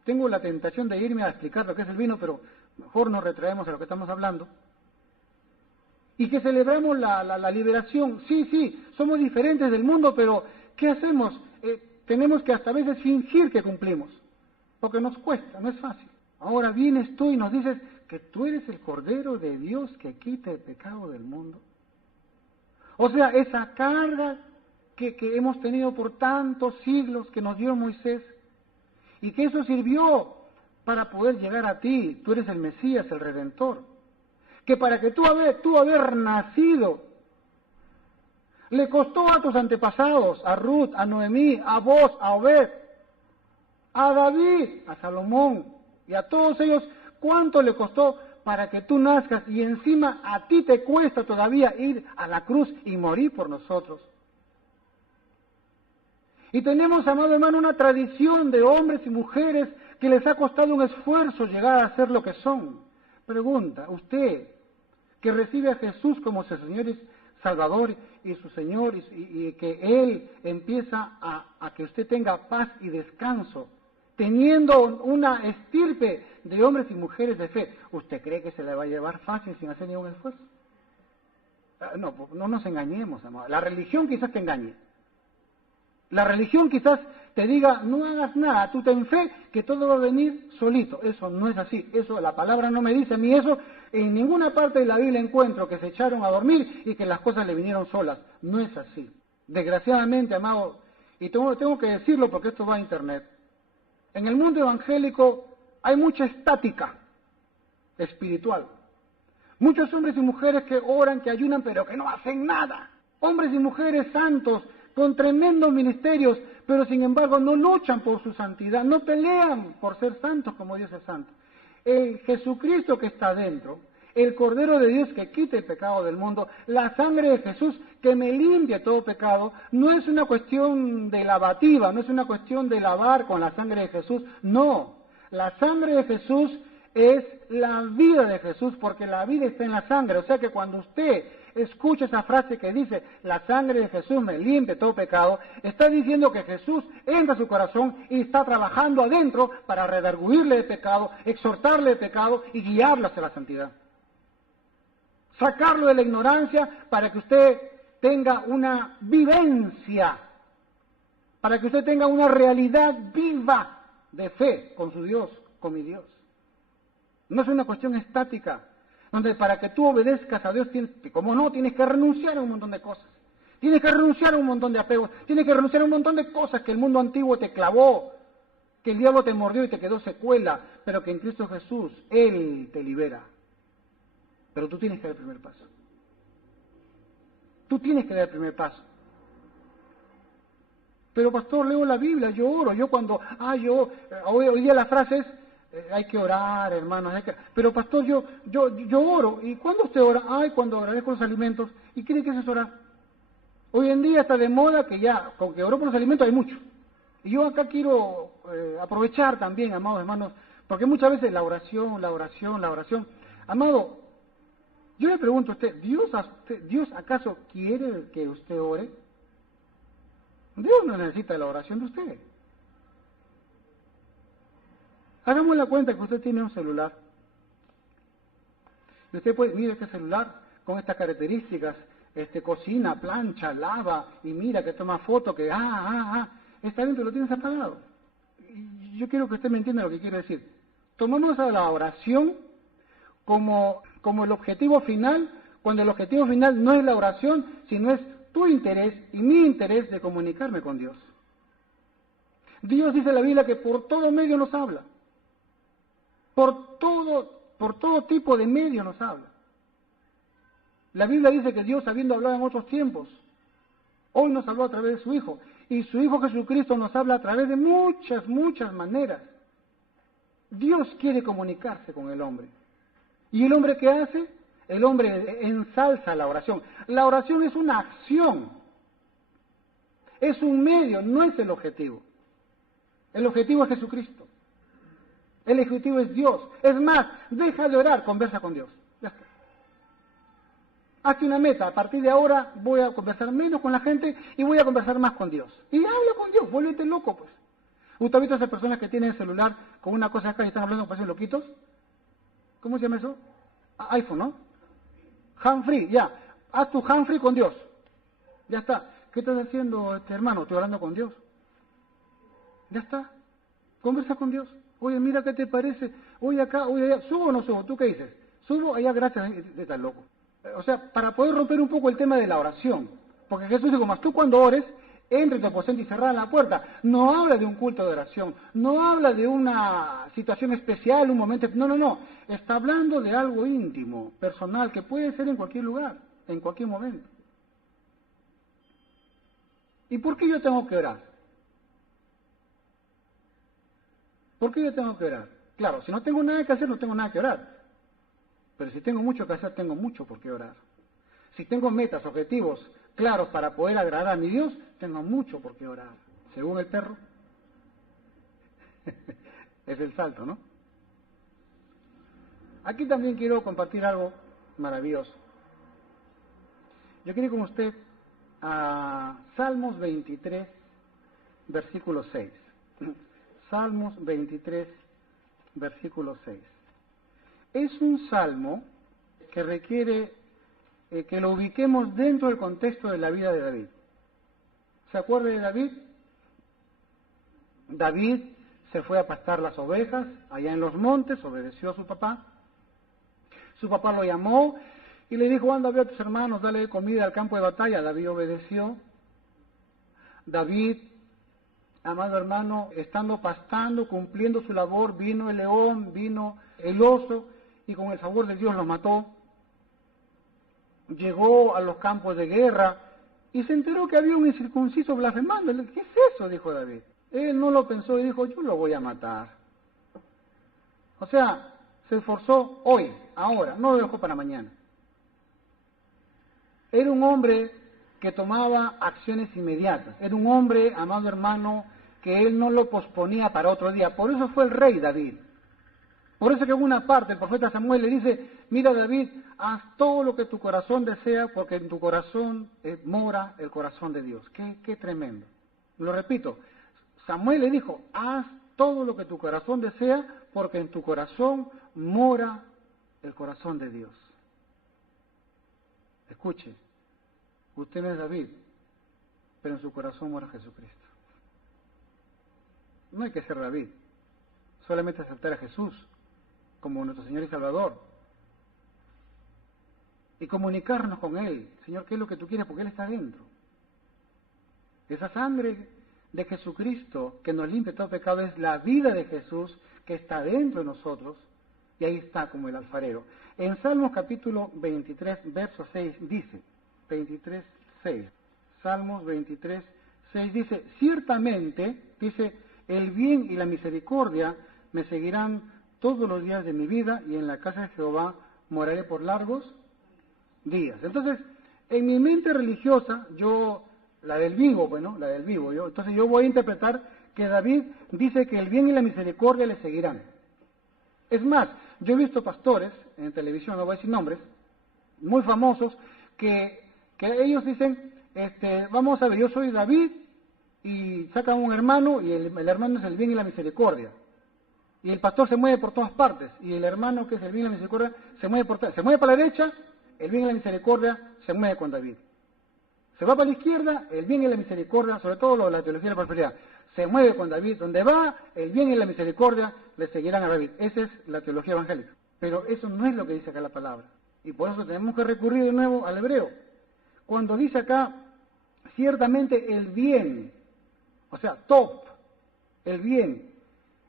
Tengo la tentación de irme a explicar lo que es el vino, pero mejor nos retraemos a lo que estamos hablando. Y que celebramos la liberación. Sí, somos diferentes del mundo, pero ¿qué hacemos? Tenemos que hasta a veces fingir que cumplimos, porque nos cuesta, no es fácil. Ahora vienes tú y nos dices que tú eres el Cordero de Dios que quita el pecado del mundo. O sea, esa carga que hemos tenido por tantos siglos que nos dio Moisés, y que eso sirvió para poder llegar a ti. Tú eres el Mesías, el Redentor. Que para que tú haber nacido, Le costó a tus antepasados, a Ruth, a Noemí, a vos, a Obed, a David, a Salomón y a todos ellos. ¿Cuánto le costó para que tú nazcas? Y encima a ti te cuesta todavía ir a la cruz y morir por nosotros. Y tenemos, amado hermano, una tradición de hombres y mujeres que les ha costado un esfuerzo llegar a ser lo que son. Pregunta, usted, que recibe a Jesús como su Señor y Salvador y su Señor, y que Él empieza a que usted tenga paz y descanso, teniendo una estirpe de hombres y mujeres de fe, ¿usted cree que se le va a llevar fácil sin hacer ningún esfuerzo? No nos engañemos, amado. La religión quizás te engañe. La religión quizás te diga, no hagas nada, tú ten fe que todo va a venir solito. Eso no es así, eso la palabra no me dice a mí eso. En ninguna parte de la Biblia encuentro que se echaron a dormir y que las cosas le vinieron solas. No es así. Desgraciadamente, amado, y tengo que decirlo porque esto va a internet, en el mundo evangélico hay mucha estática espiritual. Muchos hombres y mujeres que oran, que ayunan, pero que no hacen nada. Hombres y mujeres santos, con tremendos ministerios, pero sin embargo no luchan por su santidad, no pelean por ser santos como Dios es santo. El Jesucristo que está dentro, el Cordero de Dios que quita el pecado del mundo, la sangre de Jesús que me limpia todo pecado, no es una cuestión de lavativa, no es una cuestión de lavar con la sangre de Jesús, no. La sangre de Jesús es la vida de Jesús, porque la vida está en la sangre. O sea que cuando usted escucha esa frase que dice, la sangre de Jesús me limpia todo pecado, está diciendo que Jesús entra a su corazón y está trabajando adentro para redarguirle de pecado, exhortarle de pecado y guiarlo hacia la santidad. Sacarlo de la ignorancia para que usted tenga una vivencia, para que usted tenga una realidad viva de fe con su Dios, con mi Dios. No es una cuestión estática, donde para que tú obedezcas a Dios, tienes que renunciar a un montón de cosas. Tienes que renunciar a un montón de apegos, tienes que renunciar a un montón de cosas que el mundo antiguo te clavó, que el diablo te mordió y te quedó secuela, pero que en Cristo Jesús, Él te libera. Pero tú tienes que dar el primer paso. Tú tienes que dar el primer paso. Pero pastor, leo la Biblia, yo oro, hoy día la frase es, hay que orar, hermanos, pero pastor, yo oro, ¿y cuándo usted ora? Cuando oraré con los alimentos, ¿y cree que eso es orar? Hoy en día está de moda que ya, con que oró por los alimentos hay mucho. Y yo acá quiero aprovechar también, amados hermanos, porque muchas veces la oración, amado, yo le pregunto a usted, ¿Dios acaso quiere que usted ore? Dios no necesita la oración de usted. Hagamos la cuenta que usted tiene un celular. Y usted puede, mire este celular con estas características, cocina, plancha, lava, y mira que toma foto, que está bien, pero lo tienes apagado. Y yo quiero que usted me entienda lo que quiero decir. Tomamos a la oración como el objetivo final, cuando el objetivo final no es la oración, sino es tu interés y mi interés de comunicarme con Dios. Dios dice en la Biblia que por todo medio nos habla. Por todo tipo de medio nos habla. La Biblia dice que Dios, habiendo hablado en otros tiempos, hoy nos habló a través de su Hijo. Y su Hijo Jesucristo nos habla a través de muchas maneras. Dios quiere comunicarse con el hombre. ¿Y el hombre qué hace? El hombre ensalza la oración. La oración es una acción. Es un medio, no es el objetivo. El objetivo es Jesucristo. El objetivo es Dios. Es más, deja de orar, conversa con Dios. Ya está. Hazte una meta. A partir de ahora voy a conversar menos con la gente y voy a conversar más con Dios. Y habla con Dios, vuélvete loco, pues. ¿Usted ha visto a esas personas que tienen el celular con una cosa acá y están hablando, parecen loquitos? ¿Cómo se llama eso? iPhone, ¿no? Handfree, ya. Haz tu handfree con Dios. Ya está. ¿Qué estás haciendo, hermano? Estoy hablando con Dios. Ya está. Conversa con Dios. Oye, mira qué te parece. Oye, acá, oye, allá. ¿Subo o no subo? ¿Tú qué dices? Subo, allá, gracias. Estás loco. O sea, para poder romper un poco el tema de la oración. Porque Jesús dijo, más tú cuando ores, entra en tu aposento y cerrá la puerta. No habla de un culto de oración. No habla de una situación especial, un momento. No. Está hablando de algo íntimo, personal, que puede ser en cualquier lugar, en cualquier momento. ¿Y por qué yo tengo que orar? ¿Por qué yo tengo que orar? Claro, si no tengo nada que hacer, no tengo nada que orar. Pero si tengo mucho que hacer, tengo mucho por qué orar. Si tengo metas, objetivos claros para poder agradar a mi Dios, tengo mucho por qué orar. Según el perro, es el salto, ¿no? Aquí también quiero compartir algo maravilloso. Yo quiero ir con usted a Salmos 23, versículo 6. Salmos 23, versículo 6. Es un salmo que requiere que lo ubiquemos dentro del contexto de la vida de David. ¿Se acuerda de David? David se fue a pastar las ovejas allá en los montes, obedeció a su papá. Su papá lo llamó y le dijo, anda, ve a tus hermanos, dale comida al campo de batalla. David obedeció. David, amado hermano, estando pastando, cumpliendo su labor, vino el león, vino el oso, y con el favor de Dios los mató. Llegó a los campos de guerra y se enteró que había un incircunciso blasfemando. ¿Qué es eso?, dijo David. Él no lo pensó y dijo, yo lo voy a matar. O sea, se esforzó hoy, ahora, no lo dejó para mañana. Era un hombre que tomaba acciones inmediatas. Era un hombre, amado hermano, que él no lo posponía para otro día. Por eso fue el rey David. Por eso que en una parte el profeta Samuel le dice, mira David, haz todo lo que tu corazón desea, porque en tu corazón mora el corazón de Dios. Qué tremendo. Lo repito, Samuel le dijo, haz todo lo que tu corazón desea, porque en tu corazón mora el corazón de Dios. Escuche, usted no es David, pero en su corazón mora Jesucristo. No hay que ser David, solamente aceptar a Jesús como nuestro Señor y Salvador y comunicarnos con Él. Señor, ¿qué es lo que tú quieres? Porque Él está dentro. Esa sangre de Jesucristo que nos limpia todo pecado es la vida de Jesús que está dentro de nosotros, y ahí está como el alfarero. En Salmos capítulo 23, verso 6 dice, 23, 6, Salmos 23, 6 dice, ciertamente, dice, el bien y la misericordia me seguirán todos los días de mi vida, y en la casa de Jehová moraré por largos días. Entonces, en mi mente religiosa, la del vivo, entonces yo voy a interpretar que David dice que el bien y la misericordia le seguirán. Es más, yo he visto pastores en televisión, no voy a decir nombres, muy famosos, que ellos dicen, vamos a ver, yo soy David, y sacan un hermano, y el hermano es el bien y la misericordia. Y el pastor se mueve por todas partes, y el hermano, que es el bien y la misericordia, se mueve para la derecha, el bien y la misericordia se mueve con David. Se va para la izquierda, el bien y la misericordia, sobre todo la teología de la prosperidad, se mueve con David. Donde va, el bien y la misericordia le seguirán a David. Esa es la teología evangélica. Pero eso no es lo que dice acá la palabra. Y por eso tenemos que recurrir de nuevo al hebreo. Cuando dice acá, ciertamente el bien, o sea, top, el bien,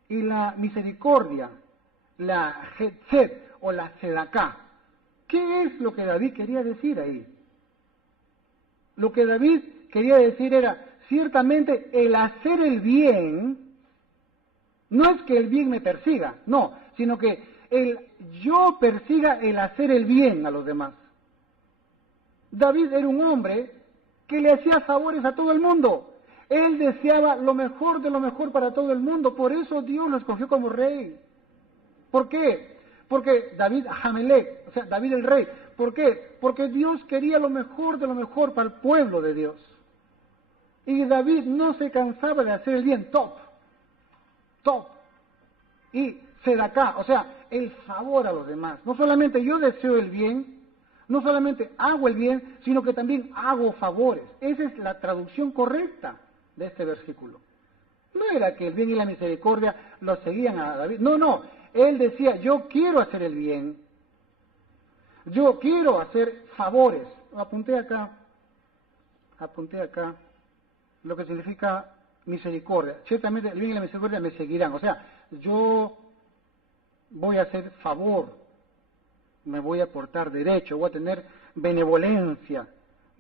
y la misericordia, la Hetzet o la Sedaká. ¿Qué es lo que David quería decir ahí? Lo que David quería decir era, ciertamente el hacer el bien, no es que el bien me persiga, no, sino que yo persiga el hacer el bien a los demás. David era un hombre que le hacía favores a todo el mundo. Él deseaba lo mejor de lo mejor para todo el mundo, por eso Dios lo escogió como rey. ¿Por qué? Porque David Hamelech, o sea, David el rey. ¿Por qué? Porque Dios quería lo mejor de lo mejor para el pueblo de Dios. Y David no se cansaba de hacer el bien, top. Y Sedaká, o sea, el favor a los demás. No solamente yo deseo el bien, no solamente hago el bien, sino que también hago favores. Esa es la traducción correcta de este versículo. No era que el bien y la misericordia lo seguían a David. No. Él decía, yo quiero hacer el bien. Yo quiero hacer favores. Apunté acá lo que significa misericordia. Ciertamente el bien y la misericordia me seguirán. O sea, yo voy a hacer favor, me voy a portar derecho, voy a tener benevolencia,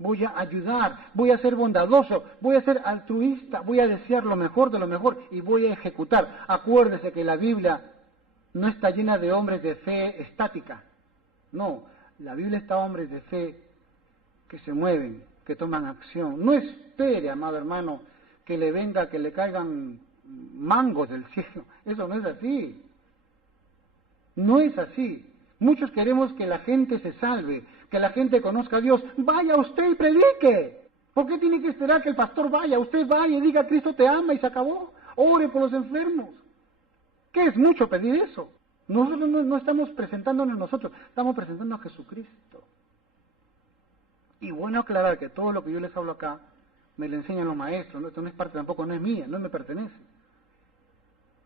voy a ayudar, voy a ser bondadoso, voy a ser altruista, voy a desear lo mejor de lo mejor y voy a ejecutar. Acuérdese que la Biblia no está llena de hombres de fe estática. No, la Biblia está hombres de fe que se mueven, que toman acción. No espere, amado hermano, que le venga, que le caigan mangos del cielo. Eso no es así. No es así. Muchos queremos que la gente se salve, que la gente conozca a Dios. Vaya usted y predique. ¿Por qué tiene que esperar que el pastor vaya? Usted vaya y diga, Cristo te ama y se acabó. Ore por los enfermos. ¿Qué es mucho pedir eso? Nosotros no estamos presentándonos nosotros, estamos presentando a Jesucristo. Y bueno aclarar que todo lo que yo les hablo acá me lo enseñan los maestros, ¿no? Esto no es parte tampoco, no es mía, no me pertenece.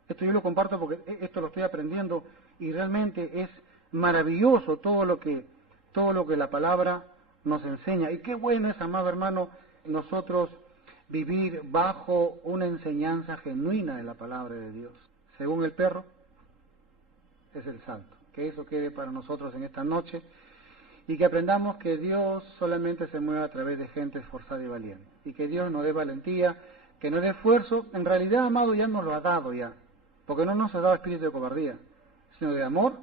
Esto yo lo comparto porque esto lo estoy aprendiendo y realmente es maravilloso todo lo que la palabra nos enseña. Y qué bueno es, amado hermano, nosotros vivir bajo una enseñanza genuina de la palabra de Dios. Según el perro, es el salto. Que eso quede para nosotros en esta noche y que aprendamos que Dios solamente se mueve a través de gente esforzada y valiente. Y que Dios nos dé valentía, que nos dé esfuerzo. En realidad, amado, ya nos lo ha dado ya. Porque no nos ha dado espíritu de cobardía, sino de amor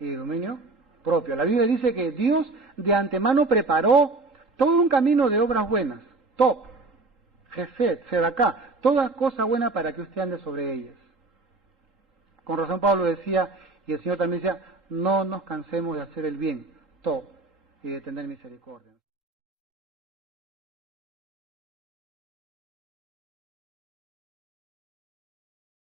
y de dominio propio. La Biblia dice que Dios de antemano preparó todo un camino de obras buenas. Top, Gesed, Sedacá, toda cosa buena para que usted ande sobre ellas. Con razón Pablo decía, y el Señor también decía, no nos cansemos de hacer el bien, top, y de tener misericordia.